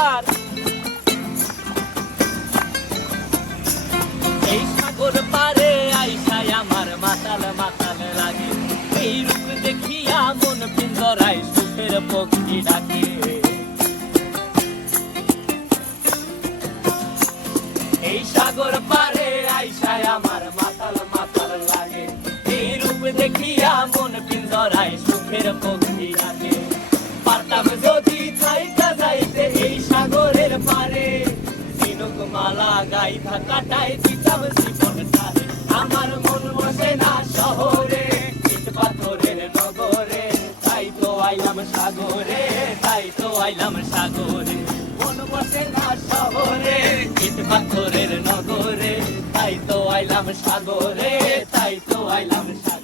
আমার। এই সাগর পারে আইসায় আমার মাতাল মাতাল লাগে, এই রূপ দেখিয়া মন পিঞ্জরায় সুখের পক্ষী ডাকে। এই সাগর পারে আইসায় আমার মাতাল মাতাল লাগে, এই রূপ দেখিয়া মন পিঞ্জরায় সুখের পক্ষী ডাকে। পারতাম যদি থাইকা যাইতে এই সাগরের পারে, ঝিনুক মালা গাইথা কাটাই দিতাম জীবনটারে। আমার মন বসে না শহরে, ইট পাথরের নগরে, তাই তো আইলাম সাগরে, তাই তো আইলাম সাগরে। মন বসে না শহরে, ইট পাথরের নগরে, তাই তো আইলাম সাগরে, তাই তো আইলাম সাগরে।